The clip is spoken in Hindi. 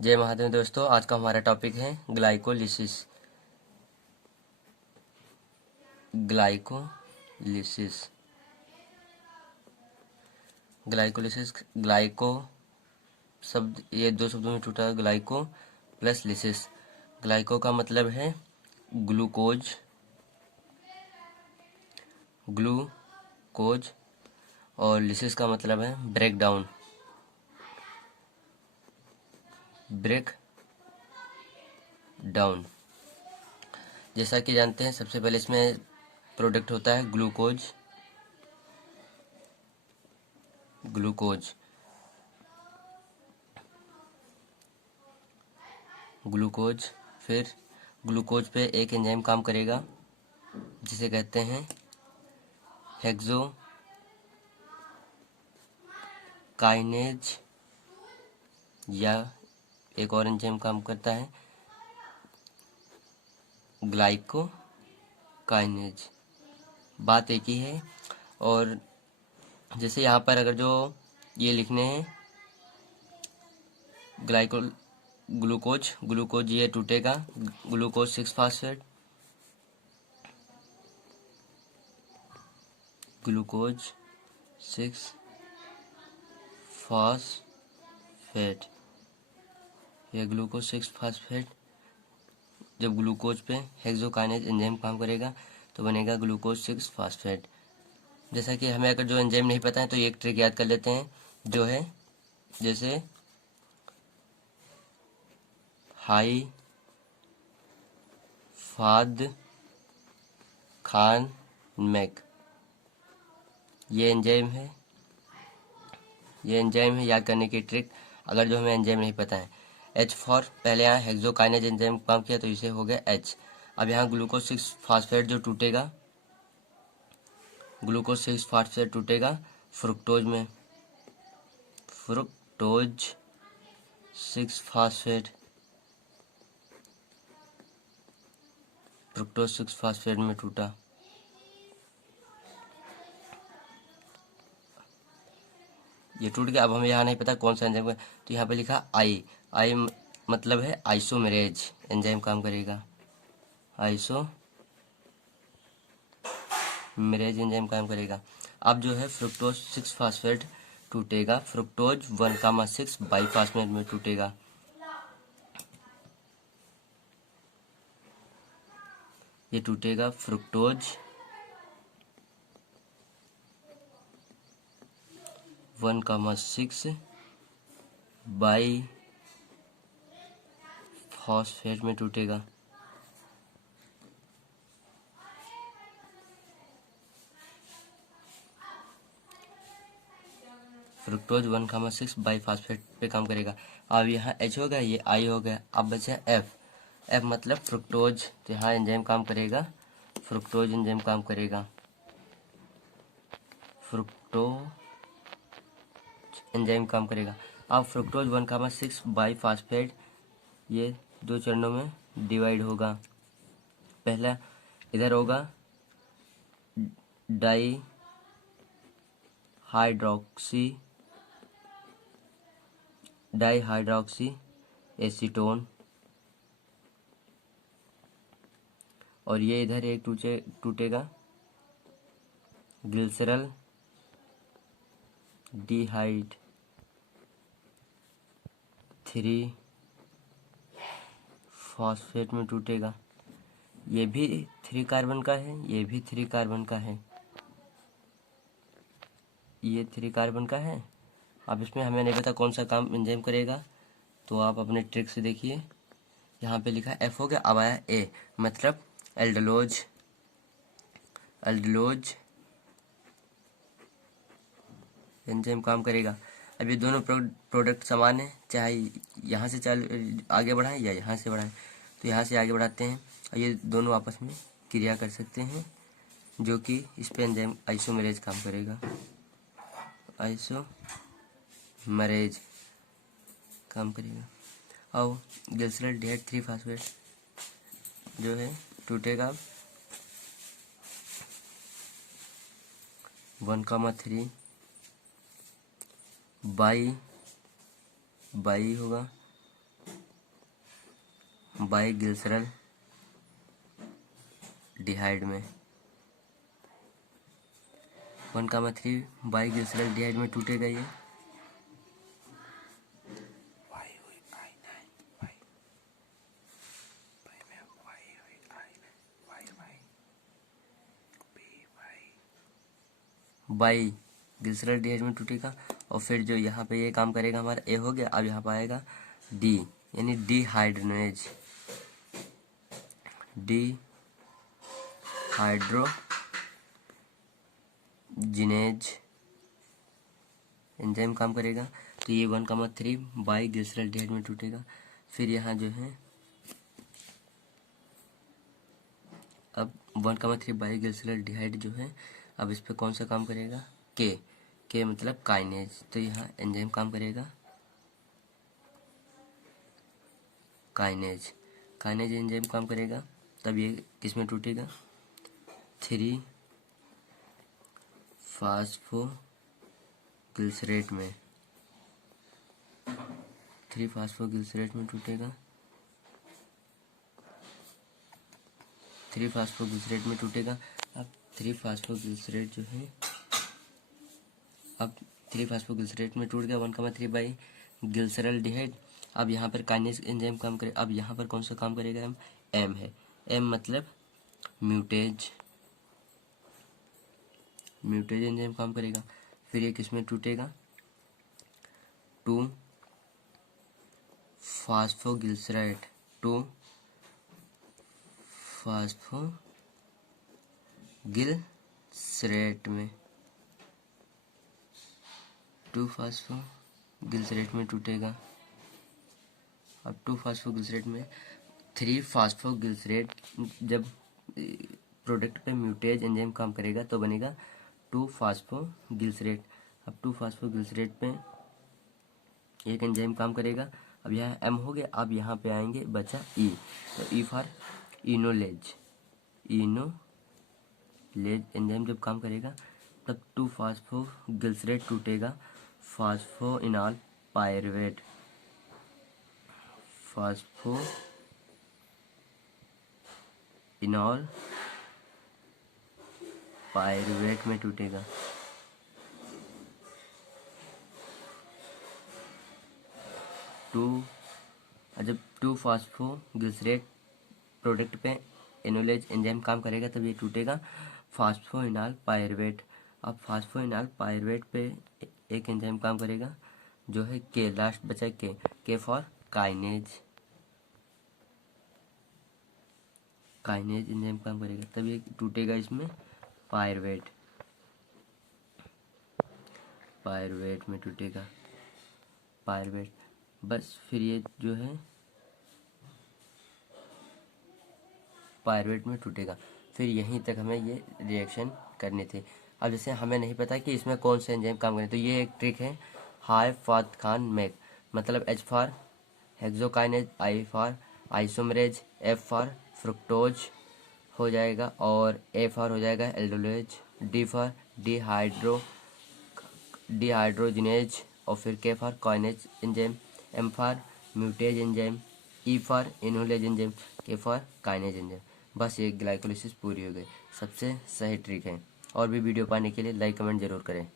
जय महादेव दोस्तों, आज का हमारा टॉपिक है ग्लाइकोलिसिस। ग्लाइकोलिसिस ग्लाइकोलिसिस ग्लाइको शब्द, ये दो शब्दों में टूटा। Glyco plus lysis. ग्लाइको का मतलब है ग्लूकोज, ग्लूकोज, और लिसिस का मतलब है ब्रेक डाउन, ब्रेक डाउन। जैसा कि जानते हैं, सबसे पहले इसमें प्रोडक्ट होता है ग्लूकोज, ग्लूकोज ग्लूकोज फिर ग्लूकोज पे एक एंजाइम काम करेगा जिसे कहते हैं हेक्सो काइनेज, या एक और एंजाइम काम करता है ग्लाइको काइनेज। बात एक ही है। और जैसे यहाँ पर अगर जो ये लिखने हैं ग्लाइको ग्लूकोज, ग्लूकोज ये टूटेगा, ग्लूकोज 6 फास्फेट, ग्लूकोज 6 फास्फेट, यह ग्लूकोज 6 फास्फेट जब ग्लूकोज पे हेक्सोकाइनेज एंजाइम काम करेगा तो बनेगा ग्लूकोज 6 फास्फेट। जैसा कि हमें अगर जो एंजाइम नहीं पता है तो ये एक ट्रिक याद कर लेते हैं, जो है जैसे हाई फाद खान मैक, ये एंजाइम है, ये एंजाइम है याद करने की ट्रिक अगर जो हमें एंजाइम नहीं पता है। एच फॉर, पहले यहाँ हेक्सोकाइनेज एंजाइम काम किया तो इसे हो गया एच। अब यहाँ ग्लूकोज 6 फास्फेट जो टूटेगा, ग्लूकोज 6 फास्फेट टूटेगा फ्रुक्टोज में, फ्रुक्टोज 6 फास्फेट, फ्रुक्टोज 6 फास्फेट में टूटा। ये टूट गया। अब हमें यहाँ नहीं पता कौन सा एंजाइम है, तो यहाँ पे लिखा आई। आई मतलब है आइसोमेरेज एंजाइम काम करेगा, आइसोमेरेज एंजाइम काम करेगा। अब जो है फ्रुक्टोज 6 फास्फेट टूटेगा, फ्रुक्टोज 1,6 बाईफास्फेट में टूटेगा। ये टूटेगा फ्रुक्टोज 1,6 बाईफास्फेट में टूटेगा। फ्रुक्टोज 1,6 बाईफास्फेट पे काम करेगा। अब यहाँ एच हो गया, ये आई हो गया। अब बचा एफ। एफ मतलब फ्रुक्टोज, तो यहाँ एंजाइम काम करेगा, फ्रुक्टोज एंजाइम काम करेगा, फ्रुक्टोज एंजाइम काम करेगा। अब फ्रुक्टोज 1,6 बाईफास्फेट ये दो चरणों में डिवाइड होगा। पहला इधर होगा डाई हाइड्रोक्सी एसीटोन, और ये इधर एक टूटेगा ग्लिसरल डिहाइड 3 फास्फेट में टूटेगा। ये भी 3 कार्बन का है, ये भी 3 कार्बन का है, ये 3 कार्बन का है। अब इसमें हमें नहीं पता कौन सा काम एंजाइम करेगा, तो आप अपने ट्रिक से देखिए। यहाँ पे लिखा एफ हो गया, अब आया ए, मतलब एल्डलोज, एल्डलोज एंजाइम काम करेगा। अब ये दोनों प्रोडक्ट समान है, चाहे यहाँ से आगे बढ़ाएं या यहाँ से बढ़ाएं, तो यहाँ से आगे बढ़ाते हैं और ये दोनों आपस में क्रिया कर सकते हैं, जो कि इस पे एंजाइम आइसोमेरेज काम करेगा, आइसोमेरेज काम करेगा। और ग्लिसरल डिहाइड 3 फास्फेट जो है टूटेगा 1,3 बाई होगा बाईग्लिसरल डिहाइड में 1,3 बाईग्लिसरल में टूटेगा ये। बाईग्लिसरल में टूटेगा और फिर जो यहाँ पे ये काम करेगा हमारा ए हो गया। अब यहाँ पे आएगा डी यानी डिहाइड्रोजिनेज एंजाइम काम करेगा। तो ये 1,3 बाईग्लिसरल में टूटेगा। फिर यहाँ जो है अब 1,3 बाईग्लिसरल जो है अब इस पे कौन सा काम करेगा, के मतलब काइनेज। तो यहाँ एंजाइम काम करेगा काइनेज एंजाइम काम करेगा। तब ये किसमें टूटेगा, 3-फास्फोग्लिसरेट में 3-फास्फोग्लिसरेट में टूटेगा। 3-फास्फोग्लिसरेट में टूटेगा। अब 3-फास्फोग्लिसरेट जो है अब 3-फास्फोग्लिसरेट में टूट गया 1,3 बाईग्लिसरल। अब यहाँ पर काइनेज एंजाइम काम करे। अब यहाँ पर कौन सा काम करेगा, एम है। एम मतलब म्यूटेज एंजाइम काम करेगा। फिर ये किसमें टूटेगा, 2-फास्फोग्लिसरेट में 2-फास्फोग्लिसरेट में टूटेगा। अब 2-फास्फोग्लिसरेट में 3-फास्फोग्लिसरेट जब प्रोडक्ट पे म्यूटेज एंजाइम काम करेगा तो बनेगा 2-फास्फोग्लिसरेट। अब 2-फास्फोग्लिसरेट पे एक एंजाइम काम करेगा। अब यहाँ एम हो गया। अब यहाँ पे आएंगे बचा ई। तो ई फॉर इनोलेज एंजाइम जब काम करेगा तब 2-फास्फोग्लिसरेट टूटेगा फास्फोइनॉल पायरुवेट में टूटेगा। जब 2-फास्फोग्लिसरेट प्रोडक्ट पे एनोलेज एंजाइम काम करेगा तब ये टूटेगा फास्फोइनॉल पायरुवेट। अब फास्फोइनॉल पायरुवेट पे एक एंजाइम काम करेगा जो है के, लास्ट बचा के फॉर काइनेज एंजाइम काम करेगा तब ये टूटेगा इसमें पायरुवेट में टूटेगा पायरुवेट। बस फिर ये जो है पायरुवेट में टूटेगा। फिर यहीं तक हमें ये रिएक्शन करने थे। अब जैसे हमें नहीं पता कि इसमें कौन से एंजाइम काम करें तो ये एक ट्रिक है, हाई फात खान मैक मतलब H for hexokinase, I for isomerase, F for fructose हो जाएगा और A फॉर हो जाएगा एल्डोलेज, D फॉर डिहाइड्रोजिनेज और फिर K for kinase enzyme, M for म्यूटेज enzyme, E for enolase enzyme, K for kinase enzyme. बस ये ग्लाइकोलिसिस पूरी हो गई। सबसे सही ट्रिक है। और भी वीडियो पाने के लिए लाइक कमेंट जरूर करें।